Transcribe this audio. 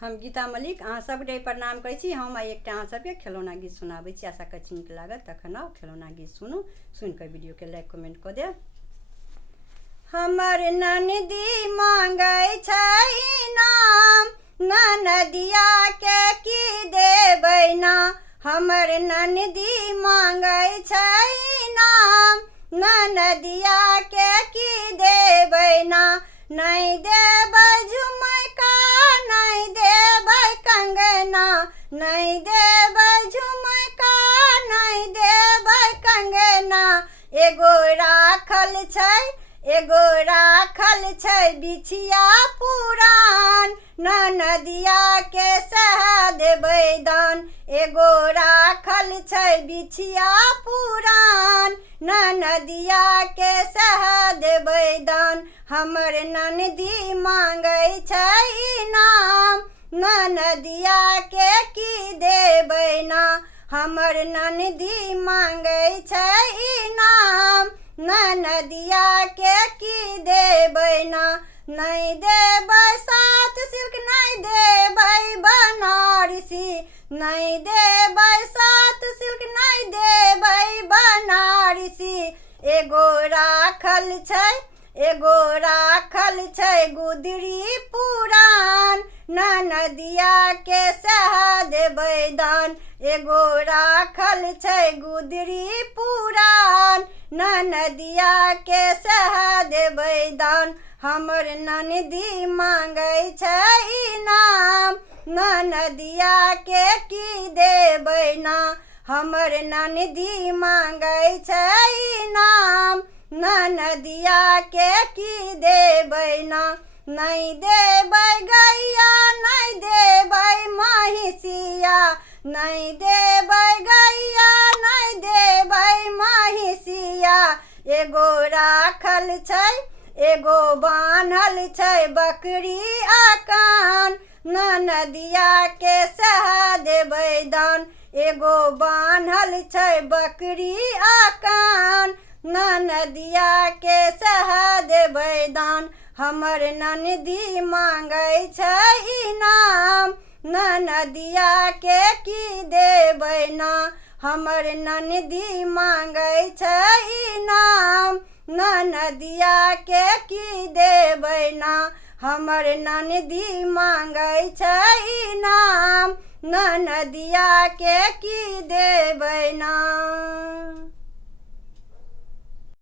हम गीता मलिक अहाँ सबके प्रणाम करै छी। हम एक अहाँ सबके खिलौना गीत सुनाबै छी। आशा करै छी नीक लागत। तखन आउ खिलौना गीत सुनू। सुन के वीडियो के लाइक कमेंट कऽ देब। हमर ननदी मांगै छै नाम, ननदिया के की देबै ना। हमर ननदी मांगै छै नाम, ननदिया के की देबै ना। नहीं देबै झुमका, नहीं देबै कंगना, नहीं देबै झुमका, नहीं देबै कंगना। एगो राखल छै बिछिया पुरान, ननदिया के सह देबै दान। एगो राखल छै बिछिया पुरान, ननदिया के सह देबै दान। हमर ननदी मांगै छै नाम, ननदिया के की देबै ना। हमर ननदी मांगै छै नाम, ननदिया के की देबै ना। नहीं देबै सात सिल्क, नहीं देबै बनारसी, नहीं देबै सात सिल्क, नहीं देबै बनारसी। एगो राखल छै गुदरी पुरान, ननदिया के सह देबै दान। एगो राखल छै गुदरी पुरान, ननदिया के सह देबै दान। हमर ननदी मांगै छै नाम, ननदिया के की देबै ना। हमर ननदी मांगै छै नाम, ननदिया के की देबै ना। नहीं देबै गैया, नहीं देबै महिषिया, नहीं देबै गैया, नहीं देबै महिषिया। एगो राखल छै, एगो बान्हल छै बकरी आकान, ननदिया के सह देबै दान। एगो बान्हल छै बकरी आकान, ननदिया के सह देबै दान। हमर ननदी मांगै छै नाम, ननदिया के की देबै ना। हमर ननदी मांगै छै नाम, ननदिया के की देबै ना। हमर ननदी मांगै छै नाम, ननदिया के की देबै ना।